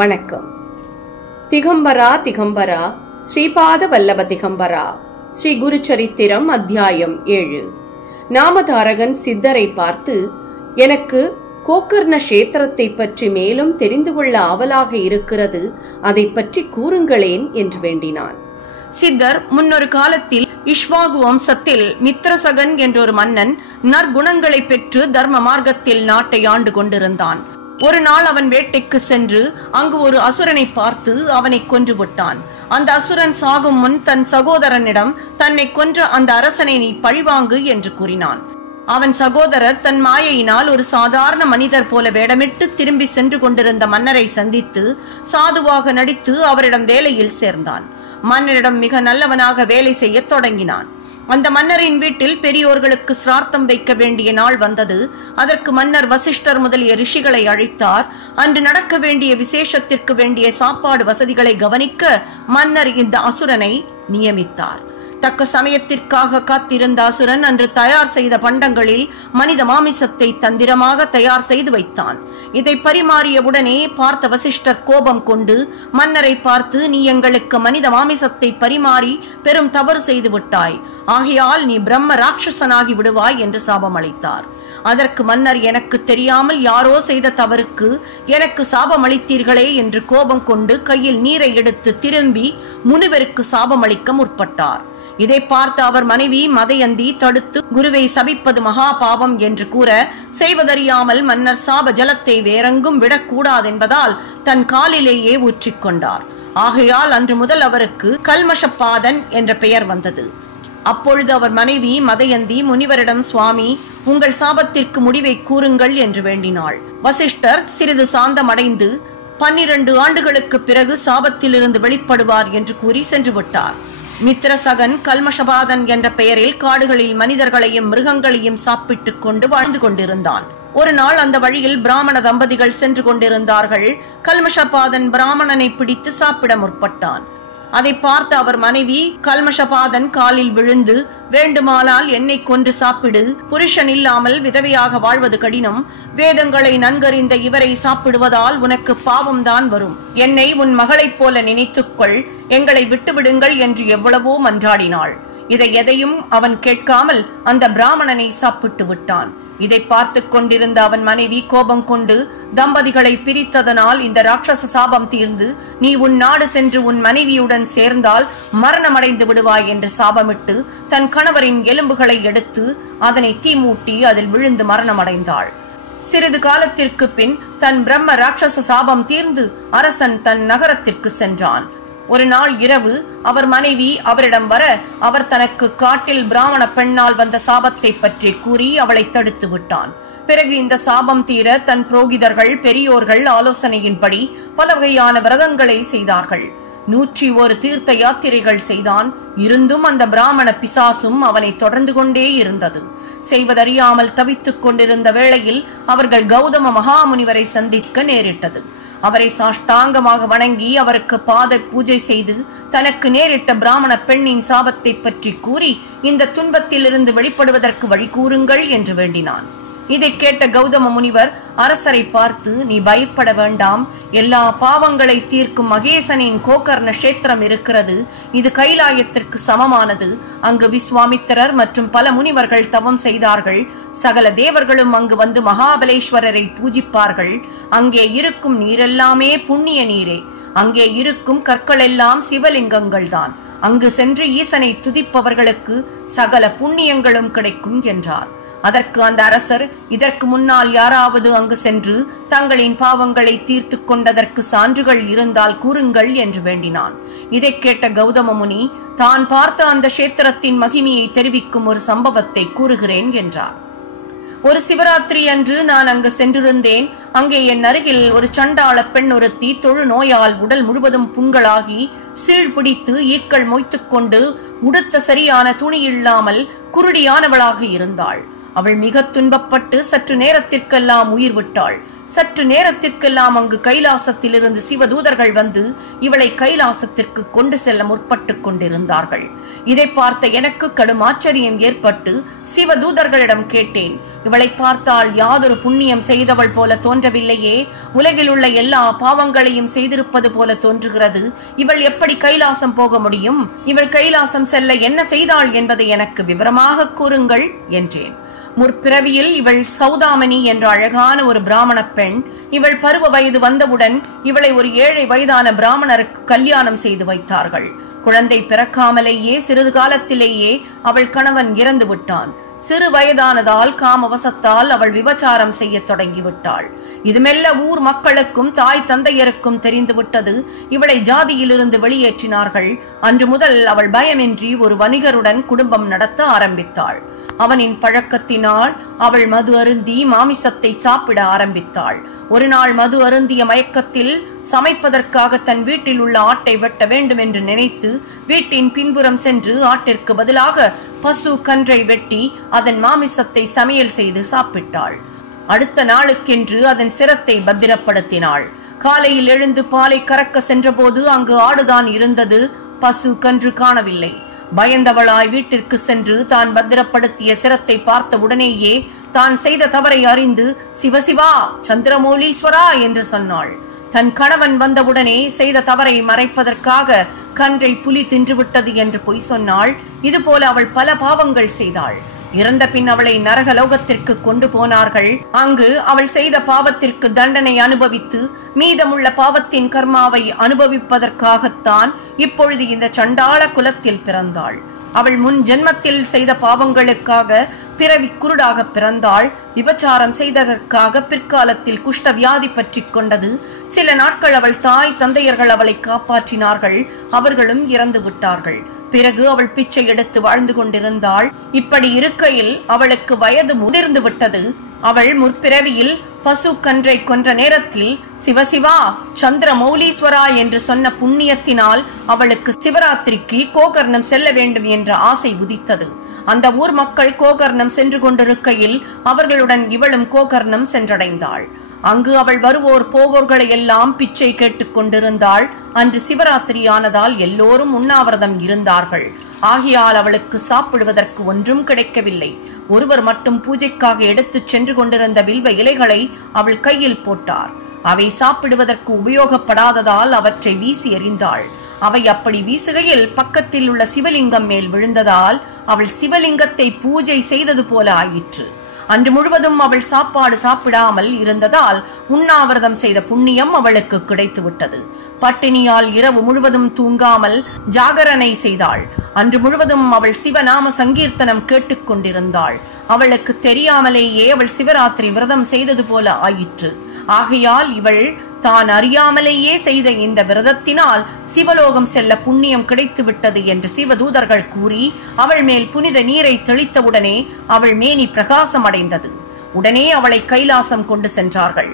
வணக்கம். திகம்பரா திகம்பரா ஸ்ரீபாத வல்லப திகம்பரா. ஸ்ரீ குரு சரித்திரம் அத்தியாயம் 7. நாமதாரகன் சித்தரை பார்த்து, எனக்கு கோகர்ண கஷேத்திரத்தை பற்றி மேலும் தெரிந்து கொள்ள ஆவலாக இருக்கிறது, அதை பற்றி கூறுங்களேன் என்று வேண்டினான். சித்தர் முன்னொரு காலத்தில் இஷ்வாகு வம்சத்தில் மித்ரசகன் என்றொரு மன்னன் நற்குணங்களை பெற்று தர்ம மார்க்கத்தில் நாட்டை ஆண்டு கொண்டிருந்தான். ஒரு நாள் அவன் வேட்டைக்கு சென்று அங்கு ஒரு அசுரனை பார்த்து அவனை கொன்று விட்டான். அந்த அசுரன் சாகும் முன் தன் சகோதரனிடம் தன்னை கொன்ற அந்த அரசனை நீ பழிவாங்கு என்று கூறினான். அவன் சகோதரர் தன் மாயையினால் ஒரு சாதாரண மனிதர் போல வேடமிட்டு திரும்பி சென்று கொண்டிருந்த மன்னரை சந்தித்து சாதுவாக நடித்து அவரிடம் வேலையில் சேர்ந்தான். மன்னரிடம் மிக நல்லவனாக வேலை செய்ய தொடங்கினான். அந்த மன்னரின் வீட்டில் பெரியோர்களுக்கு சிரார்த்தம் வைக்க வேண்டிய நாள் வந்தது. அதற்கு மன்னர் வசிஷ்டர் முதலிய ரிஷிகளை அழைத்தார். அன்று நடக்க வேண்டிய விசேஷத்திற்கு வேண்டிய சாப்பாடு வசதிகளை கவனிக்க மன்னர் இந்த அசுரனை நியமித்தார். தக்க சமயத்திற்காக காத்திருந்த அசுரன் அன்று தயார் செய்த பண்டங்களில் மனித மாமிசத்தை தந்திரமாக தயார் செய்து வைத்தான். இதை பரிமாறியவுடனே பார்த்த வசிஷ்டர் கோபம் கொண்டு மன்னரை பார்த்து, நீ எங்களுக்கு மனித மாமிசத்தை பரிமாறி பெரும் தவறு செய்து விட்டாய், ஆகையால் நீ பிரம்ம ராட்சசனாகி விடுவாய் என்று சாபம் அளித்தார். அதற்கு மன்னர், எனக்கு தெரியாமல் யாரோ செய்த தவறுக்கு எனக்கு சாபம் அளித்தீர்களே என்று கோபம் கொண்டு கையில் நீரை எடுத்து திரும்பி முனிவருக்கு சாபம் அளிக்க முற்பட்டார். இதை பார்த்து அவர் மனைவி மதையந்தி தடுத்து குருவை சபிப்பது மகா பாவம் என்று கூற, செய்வதறியாமல் மன்னர் சாப ஜலத்தை வேறெங்கும் விடக்கூடாது என்பதால் தன் காலிலேயே ஊற்றிக்கொண்டார். ஆகையால் அன்று முதல் அவருக்கு கல்மஷபாதன் என்ற பெயர் வந்தது. அப்பொழுது அவர் மனைவி மதையந்தி முனிவரிடம், சுவாமி, உங்கள் சாபத்திற்கு முடிவை கூறுங்கள் என்று வேண்டினாள். வசிஷ்டர் சிறிது சாந்தமடைந்து 12 ஆண்டுகளுக்கு பிறகு சாபத்திலிருந்து வெளிப்படுவார் என்று கூறி சென்று விட்டார். மித்ரசகன் கல்மஷபாதன் என்ற பெயரில் காடுகளில் மனிதர்களையும் மிருகங்களையும் சாப்பிட்டுக் கொண்டு வாழ்ந்து கொண்டிருந்தான். ஒரு நாள் அந்த வழியில் பிராமண தம்பதிகள் சென்று கொண்டிருந்தார்கள். கல்மஷபாதன் பிராமணனை பிடித்து சாப்பிட முற்பட்டான். அதை பார்த்த அவர் மனைவி கல்மஷபாதன் காலில் விழுந்து, வேண்டுமானால் என்னை கொன்று சாப்பிடு, புருஷன் இல்லாமல் விதவையாக வாழ்வது கடினம், வேதங்களை நன்கறிந்த இவரை சாப்பிடுவதால் உனக்கு பாவம்தான் வரும், என்னை உன் மகளைப் போல நினைத்துக்கொள், எங்களை விட்டுவிடுங்கள் என்று எவ்வளவோ மன்றாடினாள். இதை எதையும் அவன் கேட்காமல் அந்த பிராமணனை சாப்பிட்டு விட்டான். இதை பார்த்து கொண்டிருந்த அவன் மனைவி கோபம் கொண்டு, தம்பதிகளை பிரித்ததனால் இந்த ராட்சச சாபம் தீர்ந்து நீ உன் நாடு சென்று உன் மனைவியுடன் சேர்ந்தால் மரணமடைந்து விடுவாய் என்று சாபமிட்டு தன் கணவரின் எலும்புகளை எடுத்து அதனை தீமூட்டி அதில் விழுந்து மரணமடைந்தாள். சிறிது காலத்திற்கு பின் தன் பிரம்ம ராட்சச சாபம் தீர்ந்து அரசன் தன் நகரத்திற்கு சென்றான். ஒரு நாள் இரவு அவர் மனைவி அவரிடம் வர, அவர் தனக்கு காட்டில் பிராமண பெண்ணால் வந்த சாபத்தை பற்றி கூறி அவளை தடுத்து விட்டான். பிறகு இந்த சாபம் தீர தன் புரோகிதர்கள் பெரியோர்கள் ஆலோசனையின்படி பல வகையான விரதங்களை செய்தார்கள். 101 தீர்த்த யாத்திரைகள் செய்தான். இருந்தும் அந்த பிராமண பிசாசும் அவனை தொடர்ந்து கொண்டே இருந்தது. செய்வதறியாமல் தவித்துக் கொண்டிருந்த வேளையில் அவர்கள் கௌதம மகாமுனிவரை சந்திக்க நேரிட்டது. அவரை சாஷ்டாங்கமாக வணங்கி அவருக்கு பாத பூஜை செய்து தனக்கு நேரிட்ட பிராமண பெண்ணின் சாபத்தை பற்றி கூறி இந்த துன்பத்திலிருந்து வெளிப்படுவதற்கு வழி கூறுங்கள் என்று வேண்டினான். இதை கேட்ட கௌதம முனிவர் அரசரை பார்த்து, நீ பயப்பட வேண்டாம், எல்லா பாவங்களை தீர்க்கும் மகேசனின் கோகர்ண கஷேத்திரம் இருக்கிறது. இது கைலாயத்திற்கு சமமானது. அங்கு விஸ்வாமித்திரர் மற்றும் பல முனிவர்கள் தவம் செய்தார்கள். சகல தேவர்களும் அங்கு வந்து மகாபலேஸ்வரரை பூஜிப்பார்கள். அங்கே இருக்கும் நீரெல்லாமே புண்ணிய நீரே. அங்கே இருக்கும் கற்கள் எல்லாம் சிவலிங்கங்கள் தான். அங்கு சென்று ஈசனை துதிப்பவர்களுக்கு சகல புண்ணியங்களும் கிடைக்கும் என்றார். அதற்கு அந்த அரசர், இதற்கு முன்னால் யாராவது அங்கு சென்று தங்களின் பாவங்களை தீர்த்து கொண்டதற்கு சான்றுகள் இருந்தால் கூறுங்கள் என்று வேண்டினான். இதை கேட்ட கௌதம முனி, தான் பார்த்த அந்த கஷேத்திரத்தின் மகிமையை தெரிவிக்கும் ஒரு சம்பவத்தை கூறுகிறேன் என்றார். ஒரு சிவராத்திரி அன்று நான் அங்கு சென்றிருந்தேன். அங்கே என் அருகில் ஒரு சண்டாள பெண் ஒருத்தி தொழு நோயால் உடல் முழுவதும் புண்களாகி சீழ்பிடித்து ஈக்கள் மொய்த்துக்கொண்டு உடுத்த சரியான துணி இல்லாமல் குருடியானவளாக இருந்தாள். அவள் மிக துன்பப்பட்டு சற்று நேரத்திற்கெல்லாம் உயிர் விட்டாள். சற்று நேரத்திற்கெல்லாம் அங்கு கைலாசத்திலிருந்து சிவதூதர்கள் வந்து இவளை கைலாசத்திற்கு கொண்டு செல்ல முற்பட்டு கொண்டிருந்தார்கள். இதை பார்த்த எனக்கு கடும் ஆச்சரியம் ஏற்பட்டு சிவதூதர்களிடம் கேட்டேன், இவளை பார்த்தால் யாதொரு புண்ணியம் செய்தவள் போல தோன்றவில்லையே, உலகில் உள்ள எல்லா பாவங்களையும் செய்திருப்பது போல தோன்றுகிறது. இவள் எப்படி கைலாசம் போக முடியும்? இவள் கைலாசம் செல்ல என்ன செய்தாள் என்பதை எனக்கு விவரமாக கூறுங்கள் என்றேன். முற்பிறவியில் இவள் சௌதாமணி என்ற அழகான ஒரு பிராமண பெண். இவள் பருவ வயது வந்தவுடன் இவளை ஒரு ஏழை வயதான பிராமணருக்கு கல்யாணம் செய்து வைத்தார்கள். குழந்தை பிறக்காமலேயே சிறிது காலத்திலேயே அவள் கணவன் இறந்து விட்டான். சிறு வயதானதால் காமவசத்தால் அவள் விபச்சாரம் செய்ய தொடங்கிவிட்டாள். இது மெல்ல ஊர் மக்களுக்கும் தாய் தந்தையருக்கும் தெரிந்துவிட்டது. இவளை ஜாதியிலிருந்து வெளியேற்றினார்கள். அன்று முதல் அவள் பயமின்றி ஒரு வணிகருடன் குடும்பம் நடத்த ஆரம்பித்தாள். அவனின் பழக்கத்தினால் அவள் மது அருந்தி மாமிசத்தை சாப்பிட ஆரம்பித்தாள். ஒரு நாள் மது அருந்திய மயக்கத்தில் சமைப்பதற்காக தன் வீட்டில் உள்ள ஆட்டை வெட்ட வேண்டும் என்று நினைத்து வீட்டின் பின்புறம் சென்று ஆட்டிற்கு பதிலாக பசு கன்றை வெட்டி அதன் மாமிசத்தை சமையல் செய்து சாப்பிட்டாள். அடுத்த நாளுக்கென்று அதன் சிரத்தை பத்திரப்படுத்தினாள். காலையில் எழுந்து பாலை கறக்க சென்றபோது அங்கு ஆடுதான் இருந்தது, பசு கன்று காணவில்லை. பயந்தவளாய் வீட்டிற்கு சென்று தான் பத்திரப்படுத்திய சிரத்தை பார்த்த உடனேயே தான் செய்த தவறை அறிந்து சிவசிவா சந்திரமௌலீஸ்வரா என்று சொன்னாள். தன் கணவன் வந்தவுடனே செய்த தவறை மறைப்பதற்காக கன்றை புலி தின்றுவிட்டது என்று பொய் சொன்னாள். இதுபோல அவள் பல பாவங்கள் செய்தாள். இறந்த பின் அவளை நரகலோகத்திற்கு கொண்டு போனார்கள். அங்கு அவள் செய்த பாவத்திற்கு தண்டனை அனுபவித்து மீதமுள்ள பாவத்தின் கர்மாவை அனுபவிப்பதற்காகத்தான் இப்பொழுது இந்த சண்டாள குலத்தில் பிறந்தாள். அவள் முன் ஜென்மத்தில் செய்த பாவங்களுக்காக பிறவி குருடாக பிறந்தாள். விபச்சாரம் செய்ததற்காக பிற்காலத்தில் குஷ்ட வியாதி பற்றி கொண்டது. சில நாட்கள் அவள் தாய் தந்தையர்கள் அவளை காப்பாற்றினார்கள். அவர்களும் இறந்து விட்டார்கள். பிறகு அவள் பிச்சை எடுத்து வாழ்ந்து கொண்டிருந்தாள். இப்படி இருக்கையில் அவளுக்கு வயது முதிர்ந்து விட்டது. அவள் முற்பிறவியில் பசு கன்றை கொன்ற நேரத்தில் சிவசிவா சந்திரமௌலீஸ்வரா என்று சொன்ன புண்ணியத்தினால் அவளுக்கு சிவராத்திரிக்கு கோகர்ணம் செல்ல வேண்டும் என்ற ஆசை உதித்தது. அந்த ஊர் மக்கள் கோகர்ணம் சென்று கொண்டிருக்கையில் அவர்களுடன் இவளும் கோகர்ணம் சென்றடைந்தாள். அங்கு அவள் வருவோர் போவோர்களை எல்லாம் பிச்சை கேட்டுக் கொண்டிருந்தாள். அன்று சிவராத்திரி ஆனதால் எல்லோரும் உண்ணாவிரதம் இருந்தார்கள். ஆகையால் அவளுக்கு சாப்பிடுவதற்கு ஒன்றும் கிடைக்கவில்லை. ஒருவர் மட்டும் பூஜைக்காக எடுத்துச் சென்று கொண்டிருந்த வில்வ இலைகளை அவள் கையில் போட்டார். அவை சாப்பிடுவதற்கு உபயோகப்படாததால் அவற்றை வீசி எறிந்தாள். அவை அப்படி வீசுகையில் பக்கத்தில் உள்ள சிவலிங்கம் மேல் விழுந்ததால் அவள் சிவலிங்கத்தை பூஜை செய்தது போல ஆயிற்று. அன்று முழுவதும் அவள் சாப்பாடு சாப்பிடாமல் இருந்ததால் உண்ணாவிரதம் செய்த புண்ணியம் அவளுக்கு கிடைத்து விட்டது. பட்டினியால் இரவு முழுவதும் தூங்காமல் ஜாகரணை செய்தாள். அன்று முழுவதும் அவள் சிவநாம சங்கீர்த்தனம் கேட்டுக்கொண்டிருந்தாள். அவளுக்கு தெரியாமலேயே அவள் சிவராத்திரி விரதம் செய்தது போல ஆயிற்று. ஆகையால் இவள் தான் அறியாமலேயே செய்த இந்த விரதத்தினால் சிவலோகம் செல்ல புண்ணியம் கிடைத்து விட்டது என்று சிவதூதர்கள் கூறி அவள் மேல் புனித நீரை தெளித்தவுடனே அவள் மேனி பிரகாசம் அடைந்தது. உடனே அவளை கைலாசம் கொண்டு சென்றார்கள்.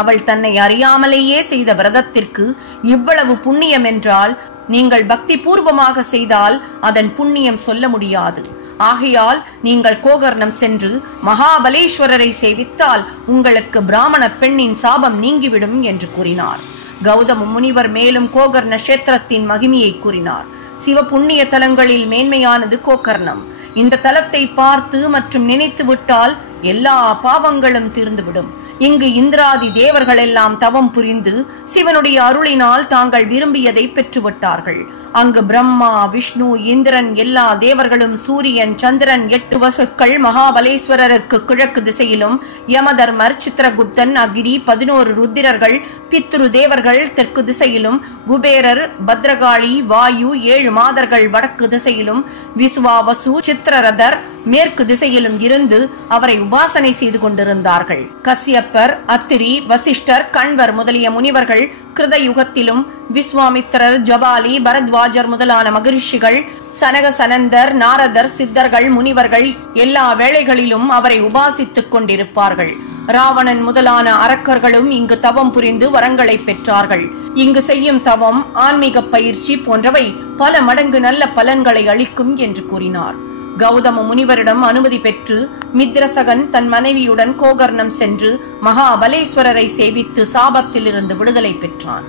அவள் தன்னை அறியாமலேயே செய்த விரதத்திற்கு இவ்வளவு புண்ணியம் என்றால் நீங்கள் பக்தி பூர்வமாக செய்தால் அதன் புண்ணியம் சொல்ல முடியாது. ஆகையால் நீங்கள் கோகர்ணம் சென்று மகாபலேஸ்வரரை சேவித்தால் உங்களுக்கு பிராமண பெண்ணின் சாபம் நீங்கிவிடும் என்று கூறினார். கௌதம முனிவர் மேலும் கோகர்ண கஷேத்திரத்தின் மகிமையை கூறினார். சிவ புண்ணிய தலங்களில் மேன்மையானது கோகர்ணம். இந்த தலத்தை பார்த்து மற்றும் நினைத்து விட்டால் எல்லா பாவங்களும் தீர்ந்துவிடும். இங்கு இந்திராதி தேவர்கள் எல்லாம் தவம் புரிந்து சிவனுடைய அருளினால் தாங்கள் விரும்பியதை பெற்றுவிட்டார்கள். அங்கு பிரம்மா, விஷ்ணு, இந்திரன் எல்லா தேவர்களும், சூரியன், சந்திரன், 8 வசுக்கள், மகாபலேஸ்வரருக்கு கிழக்கு திசையிலும், யமதர்மர், சித்திரகுப்தன், அக்னி, 11 ருத்திரர்கள், பித்ரு தேவர்கள் தெற்கு திசையிலும், குபேரர், பத்ரகாளி, வாயு, 7 மாதர்கள் வடக்கு திசையிலும், விசுவாவசு, சித்திரரதர் மேற்கு திசையிலும் இருந்து அவரை உபாசனை செய்து கொண்டிருந்தார்கள். கசியப்பர், அத்திரி, வசிஷ்டர், கண்வர் முதலிய முனிவர்கள் கிருதயுகத்திலும், விஸ்வாமித்திரர், ஜபாலி, பரத்வாஜர் முதலான மகரிஷிகள், சனக சனந்தர், நாரதர், சித்தர்கள், முனிவர்கள் எல்லா வேளைகளிலும் அவரை உபாசித்துக் கொண்டிருப்பார்கள். ராவணன் முதலான அரக்கர்களும் இங்கு தவம் புரிந்து வரங்களை பெற்றார்கள். இங்கு செய்யும் தவம், ஆன்மீக பயிற்சி போன்றவை பல மடங்கு நல்ல பலன்களை அளிக்கும் என்று கூறினார். கௌதம முனிவரிடம் அனுமதி பெற்று மித்ரசகன் தன் மனைவியுடன் கோகர்ணம் சென்று மகாபலேஸ்வரரை சேவித்து சாபத்தில் இருந்து விடுதலை பெற்றான்.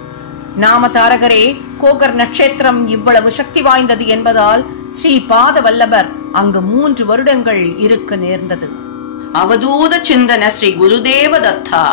நாமதாரகரே, கோகர் நட்சத்திரம் இவ்வளவு சக்தி வாய்ந்தது என்பதால் ஸ்ரீபாத வல்லபர் அங்கு 3 வருடங்கள் இருக்க நேர்ந்தது. அவதூத சிந்தன ஸ்ரீ குருதேவ தத்தா.